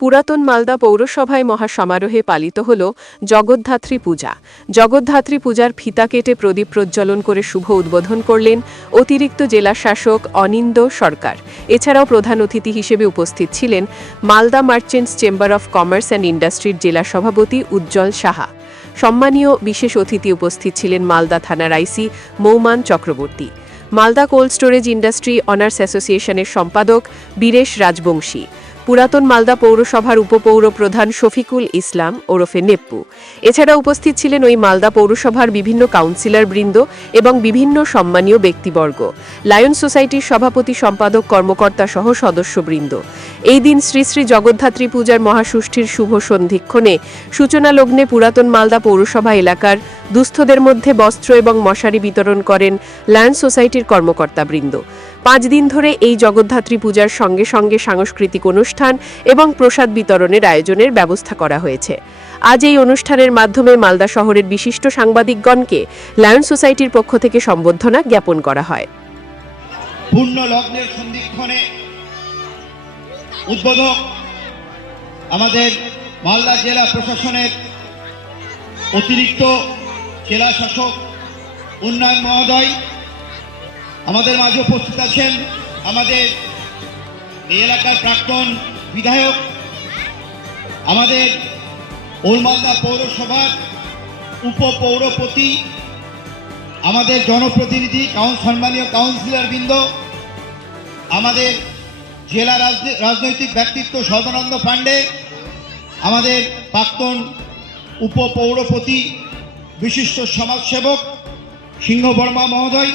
পুরাতন মালদা পৌরসভায় মহাসমারোহে পালিত হল জগদ্ধাত্রী পূজা। জগদ্ধাত্রী পূজার ফিতা কেটে প্রদীপ প্রজ্বলন করে শুভ উদ্বোধন করলেন অতিরিক্ত জেলা শাসক অনিন্দ সরকার। এছাড়াও প্রধান অতিথি হিসেবে উপস্থিত ছিলেন Malda merchants chamber of commerce and ইন্ডাস্ট্রির জেলা সভাপতি উজ্জ্বল সাহা। সম্মানীয় বিশেষ অতিথি উপস্থিত ছিলেন মালদা থানার IC Mouman Chakraborty. Malda cold storage industry owners অ্যাসোসিয়েশনের সম্পাদক বীরেশ রাজবংশী। পুরাতন মালদা পৌরসভার উপপৌর প্রধান শফিকুল ইসলাম ওরফে নেপ্পু। এছাড়া উপস্থিত ছিলেন ওই মালদা পৌরসভার বিভিন্ন কাউন্সিলর বৃন্দ এবং বিভিন্ন সম্মানীয় ব্যক্তিবর্গ, লায়ন সোসাইটির সভাপতি, সম্পাদক, কর্মকর্তা সহ সদস্যবৃন্দ। এই দিন শ্রী শ্রী জগদ্ধাত্রী পূজার মহাষষ্ঠীর শুভ সন্ধিক্ষণে সূচনা লগ্নে পুরাতন মালদা পৌরসভা এলাকার দুস্থদের মধ্যে বস্ত্র এবং মশারি বিতরণ করেন লায়ন সোসাইটির কর্মকর্তাবৃন্দ পাঁচ দিন ধরে এই জগদ্ধাত্রী পূজার সঙ্গে সঙ্গে সাংস্কৃতিক অনুষ্ঠান এবং প্রসাদ বিতরণের আয়োজনের ব্যবস্থা করা হয়েছে। আজ এই অনুষ্ঠানের মাধ্যমে মালদা শহরের বিশিষ্ট সাংবাদিকগণকে লায়ন সোসাইটির পক্ষ থেকে সম্বর্ধনা জ্ঞাপন করা হয়। পূর্ণ লগ্নের সন্ধিক্ষণে উদ্বোধক আমাদের মালদা জেলা প্রশাসনের অতিরিক্ত জেলা শাসক উন্নয়ন মহোদয় আমাদের মাঝে উপস্থিত আছেন আমাদের এই এলাকার প্রাক্তন বিধায়ক, আমাদের ওলমালদা পৌরসভার উপপৌরপতি, আমাদের জনপ্রতিনিধি, কাউন, সম্মানীয় কাউন্সিলর বৃন্দ, আমাদের জেলা রাজনী- রাজনৈতিক ব্যক্তিত্ব সদানন্দ পাণ্ডে, আমাদের প্রাক্তন উপপৌরপতি, বিশিষ্ট সমাজসেবক সিংহ বর্মা মহোদয়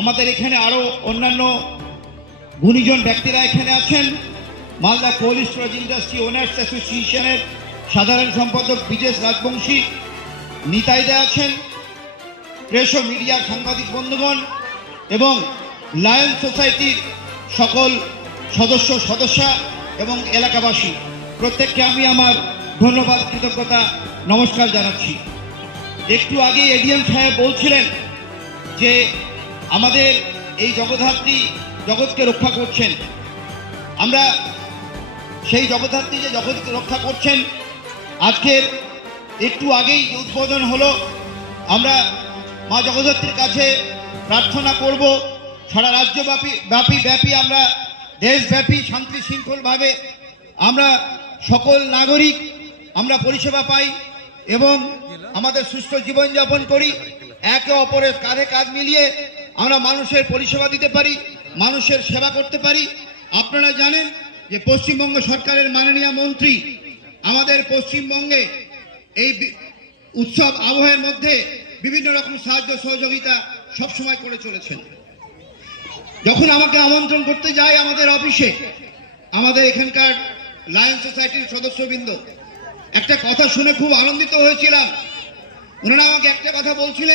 আমাদের এখানে আরও অন্যান্য গুণীজন ব্যক্তিরা এখানে আছেন। Malda cold storage industry owners অ্যাসোসিয়েশনের সাধারণ সম্পাদক বিজেশ রাজবংশী, নিতাইদা আছেন প্রেস ও মিডিয়ার সাংবাদিক বন্ধুগণ এবং লায়ন সোসাইটির সকল সদস্য সদস্যা এবং এলাকাবাসী। প্রত্যেককে আমি আমার ধন্যবাদ, কৃতজ্ঞতা, নমস্কার জানাচ্ছি। একটু আগে এডিএম সাহেব বলছিলেন যে আমাদের এই জগদ্ধাত্রী জগৎকে রক্ষা করছেন। আমরা সেই জগদ্ধাত্রী যে জগৎকে রক্ষা করছেন, আজকের একটু আগেই যে উদ্বোধন হলো, আমরা মা জগদ্ধাত্রীর কাছে প্রার্থনা করব, সারা রাজ্যব্যাপী, ব্যাপী ব্যাপী আমরা, দেশব্যাপী শান্তি শৃঙ্খলভাবে আমরা সকল নাগরিক আমরা পরিষেবা পাই এবং আমাদের সুস্থ জীবনযাপন করি। একে অপরের কাঁধে কাঁধ মিলিয়ে আমরা মানুষের পরিষেবা দিতে পারি, মানুষের সেবা করতে পারি। আপনারা জানেন যে পশ্চিমবঙ্গ সরকারের মাননীয় মন্ত্রী আমাদের পশ্চিমবঙ্গে এই উৎসব আবহের মধ্যে বিভিন্ন রকম সাহায্য, সহযোগিতা সবসময় করে চলেছেন। যখন আমাকে আমন্ত্রণ করতে যায় আমাদের অফিসে, আমাদের এখানকার লায়ন সোসাইটির সদস্যবৃন্দ, একটা কথা শুনে খুব আনন্দিত হয়েছিলাম। ওনারা আমাকে একটা কথা বলছিলেন